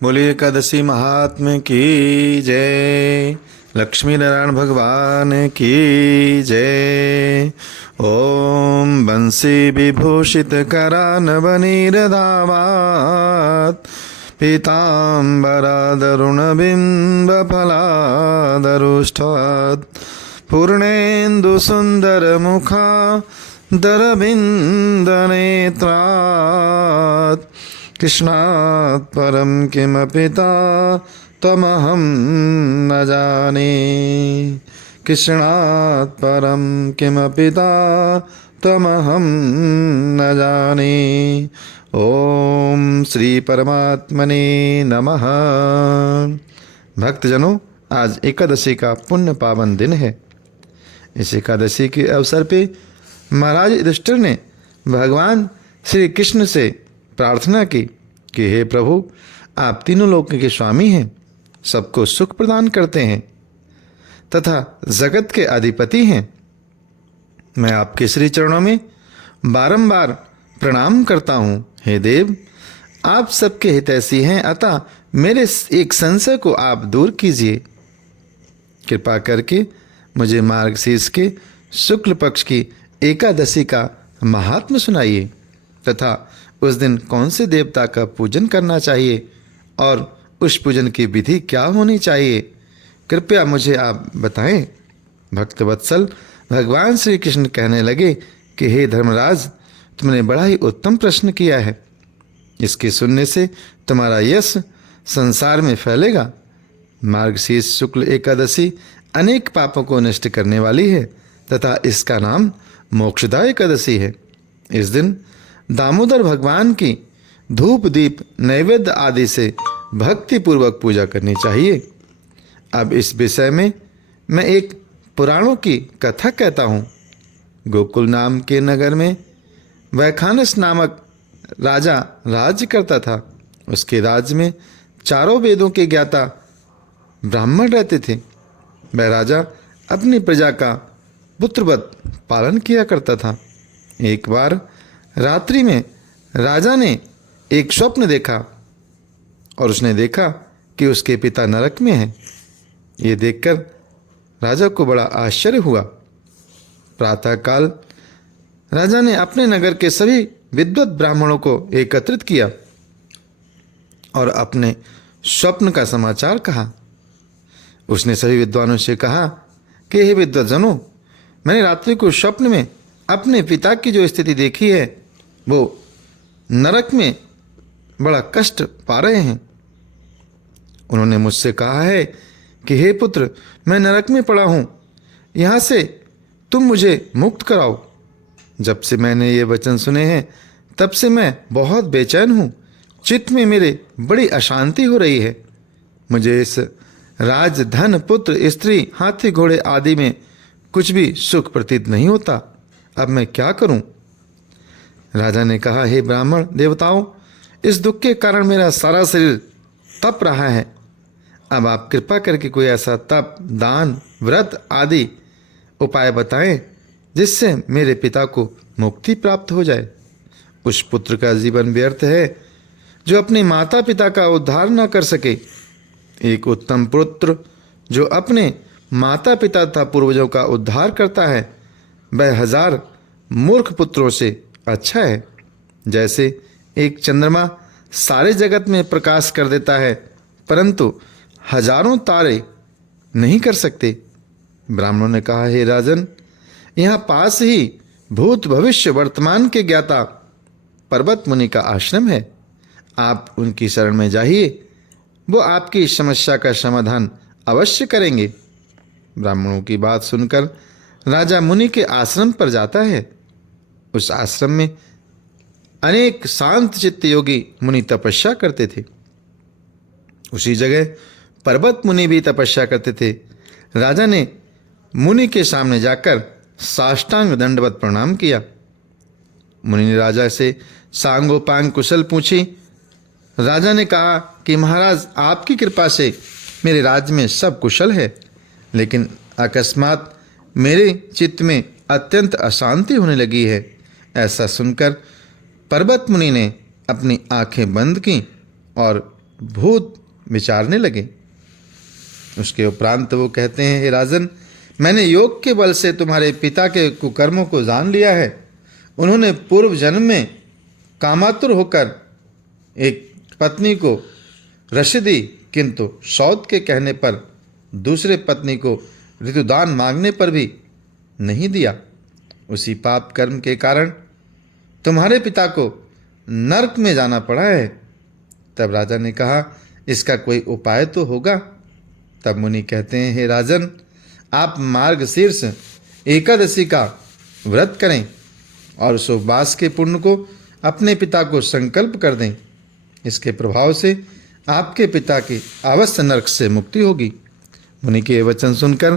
बोलिए एकादशी महात्म्य की जय। लक्ष्मी नारायण भगवान की जय। ओम बंसी विभूषित करानवनीरधावात् पीताम्बरादरुणबिम्बफलादरुष्ठात् पूर्णेन्दु सुन्दरमुखा दरबिन्दनेत्रात् कृष्णात् परं किमपि तमहं न जाने। कृष्णात् परं किमपि तमहं न जाने। ओम श्री परमात्मने नमः। भक्तजनों, आज एकादशी का पुण्य पावन दिन है। इस एकादशी के अवसर पे महाराज युधिष्ठिर ने भगवान श्री कृष्ण से प्रार्थना की कि हे प्रभु, आप तीनों लोकों के स्वामी हैं, सबको सुख प्रदान करते हैं तथा जगत के अधिपति हैं। मैं आपके श्री चरणों में बारंबार प्रणाम करता हूँ। हे देव, आप सबके हितैषी हैं, अतः मेरे एक संशय को आप दूर कीजिए। कृपा करके मुझे मार्गशीर्ष के शुक्ल पक्ष की एकादशी का महात्म्य सुनाइए तथा उस दिन कौन से देवता का पूजन करना चाहिए और उस पूजन की विधि क्या होनी चाहिए, कृपया मुझे आप बताएं। भक्तवत्सल भगवान श्री कृष्ण कहने लगे कि हे धर्मराज, तुमने बड़ा ही उत्तम प्रश्न किया है। इसके सुनने से तुम्हारा यश संसार में फैलेगा। मार्गशीर्ष शुक्ल एकादशी अनेक पापों को नष्ट करने वाली है तथा इसका नाम मोक्षदा एकादशी है। इस दिन दामोदर भगवान की धूप दीप नैवेद्य आदि से भक्ति पूर्वक पूजा करनी चाहिए। अब इस विषय में मैं एक पुराणों की कथा कहता हूँ। गोकुल नाम के नगर में वैखानस नामक राजा राज्य करता था। उसके राज्य में चारों वेदों के ज्ञाता ब्राह्मण रहते थे। वह राजा अपनी प्रजा का पुत्रवत पालन किया करता था। एक बार रात्रि में राजा ने एक स्वप्न देखा और उसने देखा कि उसके पिता नरक में हैं। ये देखकर राजा को बड़ा आश्चर्य हुआ। प्रातःकाल राजा ने अपने नगर के सभी विद्वत ब्राह्मणों को एकत्रित किया और अपने स्वप्न का समाचार कहा। उसने सभी विद्वानों से कहा कि हे विद्वतजनों, मैंने रात्रि को स्वप्न में अपने पिता की जो स्थिति देखी है, वो नरक में बड़ा कष्ट पा रहे हैं। उन्होंने मुझसे कहा है कि हे पुत्र, मैं नरक में पड़ा हूँ, यहाँ से तुम मुझे मुक्त कराओ। जब से मैंने ये वचन सुने हैं तब से मैं बहुत बेचैन हूँ। चित्त में मेरे बड़ी अशांति हो रही है। मुझे इस राज, धन, पुत्र, स्त्री, हाथी, घोड़े आदि में कुछ भी सुख प्रतीत नहीं होता। अब मैं क्या करूं? राजा ने कहा, हे ब्राह्मण देवताओं, इस दुख के कारण मेरा सारा शरीर तप रहा है। अब आप कृपा करके कोई ऐसा तप, दान, व्रत आदि उपाय बताएं जिससे मेरे पिता को मुक्ति प्राप्त हो जाए। उस पुत्र का जीवन व्यर्थ है जो अपने माता पिता का उद्धार न कर सके। एक उत्तम पुत्र जो अपने माता पिता तथा पूर्वजों का उद्धार करता है, वह 1000 मूर्ख पुत्रों से अच्छा है। जैसे एक चंद्रमा सारे जगत में प्रकाश कर देता है परंतु हजारों तारे नहीं कर सकते। ब्राह्मणों ने कहा, हे राजन, यहाँ पास ही भूत भविष्य वर्तमान के ज्ञाता पर्वत मुनि का आश्रम है। आप उनकी शरण में जाइए, वो आपकी समस्या का समाधान अवश्य करेंगे। ब्राह्मणों की बात सुनकर राजा मुनि के आश्रम पर जाता है। उस आश्रम में अनेक शांत चित्त योगी मुनि तपस्या करते थे। उसी जगह पर्वत मुनि भी तपस्या करते थे। राजा ने मुनि के सामने जाकर साष्टांग दंडवत प्रणाम किया। मुनि ने राजा से सांगोपांग कुशल पूछी। राजा ने कहा कि महाराज, आपकी कृपा से मेरे राज्य में सब कुशल है, लेकिन अकस्मात मेरे चित्त में अत्यंत अशांति होने लगी है। ऐसा सुनकर पर्वत मुनि ने अपनी आंखें बंद की और भूत विचारने लगे। उसके उपरांत वो कहते हैं, हे राजन, मैंने योग के बल से तुम्हारे पिता के कुकर्मों को जान लिया है। उन्होंने पूर्व जन्म में कामातुर होकर एक पत्नी को रश दी, किंतु सौत के कहने पर दूसरे पत्नी को ऋतुदान मांगने पर भी नहीं दिया। उसी पाप कर्म के कारण तुम्हारे पिता को नरक में जाना पड़ा है। तब राजा ने कहा, इसका कोई उपाय तो होगा। तब मुनि कहते हैं, हे राजन, आप मार्गशीर्ष एकादशी का व्रत करें और उस उपवास के पुण्य को अपने पिता को संकल्प कर दें। इसके प्रभाव से आपके पिता की अवश्य नरक से मुक्ति होगी। मुनि के वचन सुनकर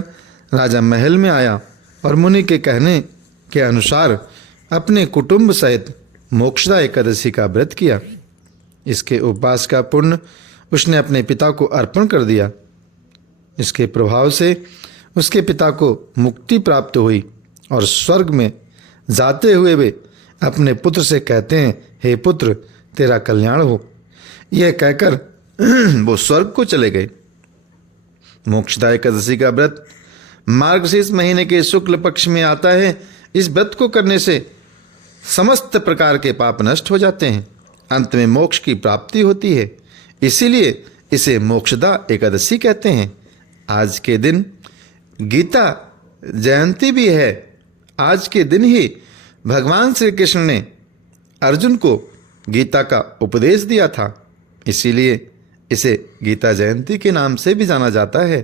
राजा महल में आया और मुनि के कहने के अनुसार अपने कुटुंब सहित मोक्षदा एकादशी का व्रत किया। इसके उपवास का पुण्य उसने अपने पिता को अर्पण कर दिया। इसके प्रभाव से उसके पिता को मुक्ति प्राप्त हुई और स्वर्ग में जाते हुए वे अपने पुत्र से कहते हैं, हे पुत्र, तेरा कल्याण हो। यह कहकर वो स्वर्ग को चले गए। मोक्षदा एकादशी का व्रत मार्गशीर्ष महीने के शुक्ल पक्ष में आता है। इस व्रत को करने से समस्त प्रकार के पाप नष्ट हो जाते हैं, अंत में मोक्ष की प्राप्ति होती है। इसीलिए इसे मोक्षदा एकादशी कहते हैं। आज के दिन गीता जयंती भी है। आज के दिन ही भगवान श्री कृष्ण ने अर्जुन को गीता का उपदेश दिया था। इसीलिए इसे गीता जयंती के नाम से भी जाना जाता है।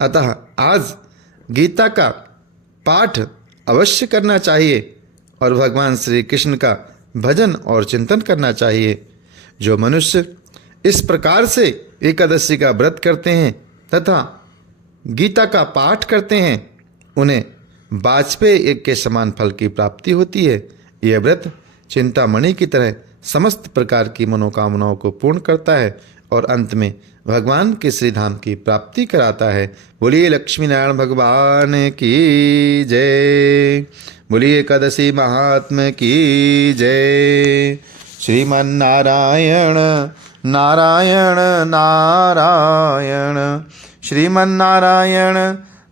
अतः आज गीता का पाठ अवश्य करना चाहिए और भगवान श्री कृष्ण का भजन और चिंतन करना चाहिए। जो मनुष्य इस प्रकार से एकादशी का व्रत करते हैं तथा गीता का पाठ करते हैं, उन्हें वाजपेयी यज्ञ के समान फल की प्राप्ति होती है। यह व्रत चिंतामणि की तरह समस्त प्रकार की मनोकामनाओं को पूर्ण करता है और अंत में भगवान के श्रीधाम की प्राप्ति कराता है। बोलिए लक्ष्मी नारायण भगवान की जय। बोलिए एकादशी महात्म की जय। श्रीमन्नारायण नारायण नारायण, श्रीमन्नारायण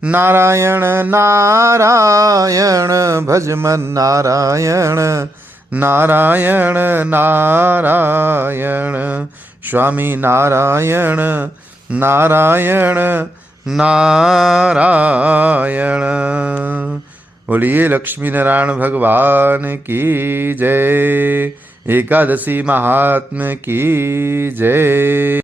नारायण नारायण, भजमन नारायण नारायण नारायण, स्वामी नारायण नारायण नारायण। बोलिए लक्ष्मी नारायण भगवान की जय। एकादशी महात्म की जय।